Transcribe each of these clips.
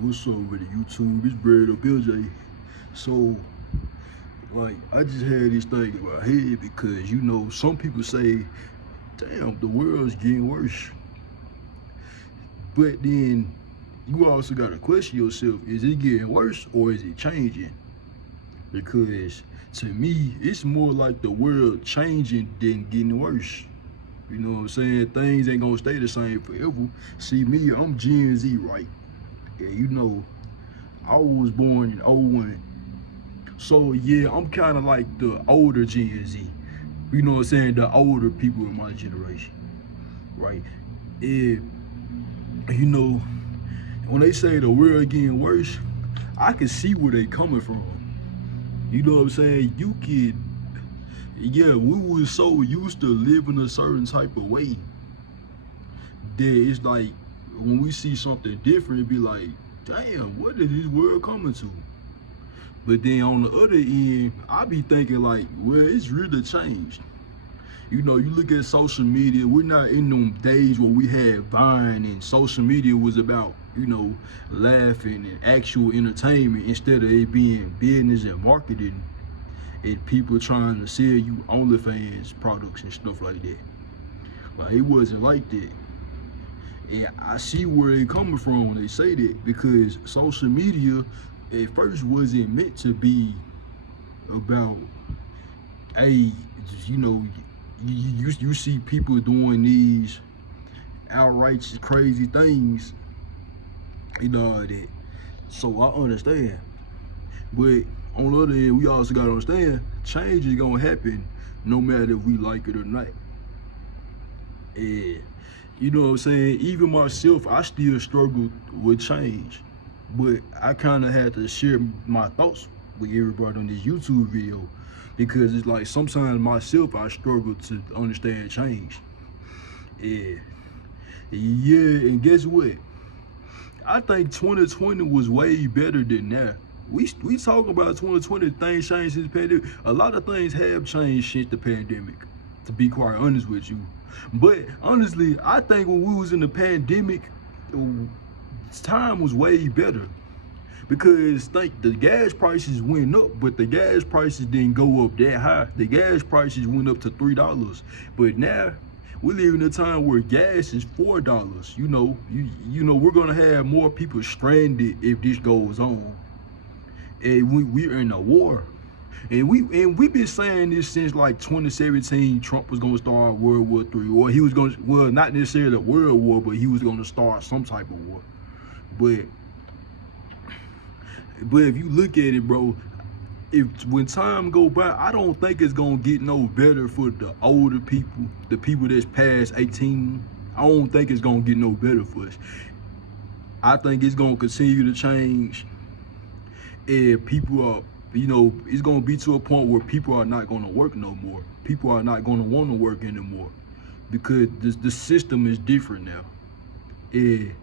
What's up with the YouTube? It's Bread Up LJ. So, I just had this thing in my head because, some people say, damn, the world's getting worse. But then you also got to question yourself, is it getting worse or is it changing? Because to me, it's more like the world changing than getting worse. You know what I'm saying? Things ain't gonna stay the same forever. See me, I'm Gen Z, right? And I was born in '01. So yeah, I'm kind of like the older Gen Z. You know what I'm saying? The older people in my generation, right? And when they say the world getting worse, I can see where they coming from. You know what I'm saying? We was so used to living a certain type of way that it's like when we see something different, it be like, damn, what is this world coming to? But then on the other end, I be thinking like, well, it's really changed. You look at social media, we're not in them days where we had Vine and social media was about, laughing and actual entertainment instead of it being business and marketing and people trying to sell you OnlyFans products and stuff like that. Like, it wasn't like that. And I see where they coming from when they say that, because social media at first wasn't meant to be about, hey, you see people doing these outright crazy things, that. So I understand. But on the other end, we also gotta understand, change is gonna happen no matter if we like it or not. And you know what I'm saying? Even myself, I still struggle with change. But I kind of had to share my thoughts with everybody on this YouTube video, because it's like sometimes myself, I struggle to understand change. And and guess what? I think 2020 was way better than that. We talk about 2020, things changed since the pandemic. A lot of things have changed since the pandemic, to be quite honest with you. But honestly, I think when we was in the pandemic, time was way better, because the gas prices went up, but the gas prices didn't go up that high. The gas prices went up to $3, but now we live in a time where gas is $4. We're gonna have more people stranded if this goes on, and we're in a war. And we've been saying this since like 2017. Trump was gonna start World War III, or he was gonna, well, not necessarily a world war, but he was gonna start some type of war. But if you look at it, bro, when time go by, I don't think it's gonna get no better for the older people, the people that's past 18. I don't think it's gonna get no better for us. I think it's gonna continue to change, and people are, it's gonna be to a point where people are not gonna work no more. People are not gonna want to work anymore, because the system is different now. And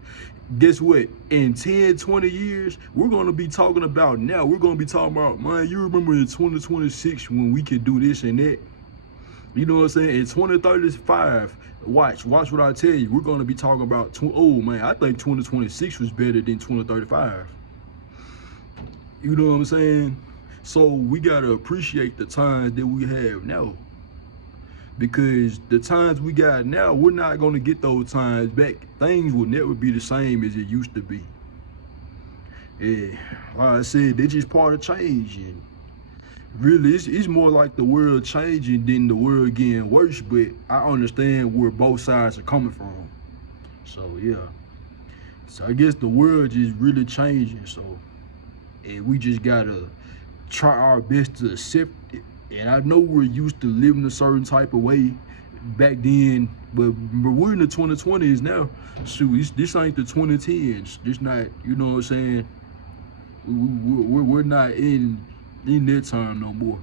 guess what? In 10, 20 years, we're gonna be talking about now. We're gonna be talking about, man, you remember in 2026 when we could do this and that? You know what I'm saying? In 2035, watch what I tell you. We're gonna be talking about, oh man, I think 2026 was better than 2035. You know what I'm saying? So we gotta appreciate the times that we have now, because the times we got now, we're not gonna get those times back. Things will never be the same as it used to be. And like I said, they're just part of change. And really, it's more like the world changing than the world getting worse. But I understand where both sides are coming from. So yeah. So I guess the world is really changing. So, and we just gotta try our best to accept it. And I know we're used to living a certain type of way back then, but we're in the 2020s now. Shoot, this ain't the 2010s. This not, you know what I'm saying? We're not in that time no more.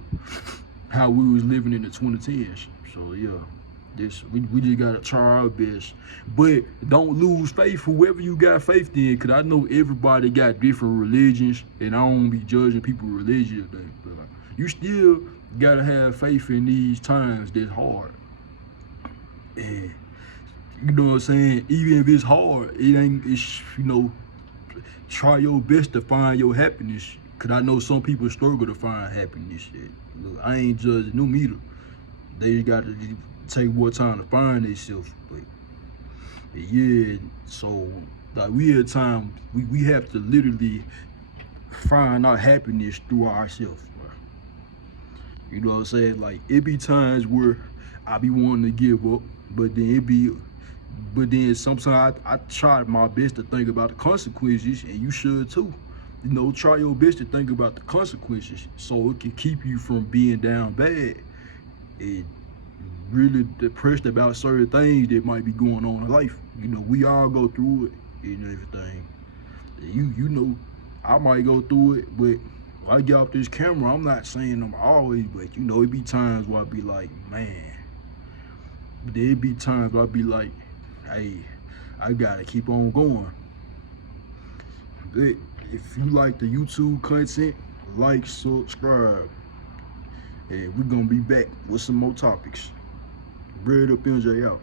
How we was living in the 2010s. So yeah, we just gotta try our best, but don't lose faith. Whoever you got faith in, because I know everybody got different religions, and I don't be judging people's religion, but you still gotta have faith in these times that's hard. And you know what I'm saying? Even if it's hard, it's try your best to find your happiness. Cause I know some people struggle to find happiness. Look, I ain't judging them either. They just gotta take more time to find themselves. But yeah, so like we at times we have to literally find our happiness through ourselves. You know what I'm saying? Like it be times where I be wanting to give up, but then sometimes I try my best to think about the consequences, and you should too. You know, try your best to think about the consequences so it can keep you from being down bad and really depressed about certain things that might be going on in life. You know, we all go through it and everything. You know, I might go through it, but when I get off this camera, I'm not saying I'm always, but you know, it be times where I be like, man. But there be times where I be like, hey, I gotta keep on going. But if you like the YouTube content, like, subscribe. And we're gonna be back with some more topics. Bread Up NJ out.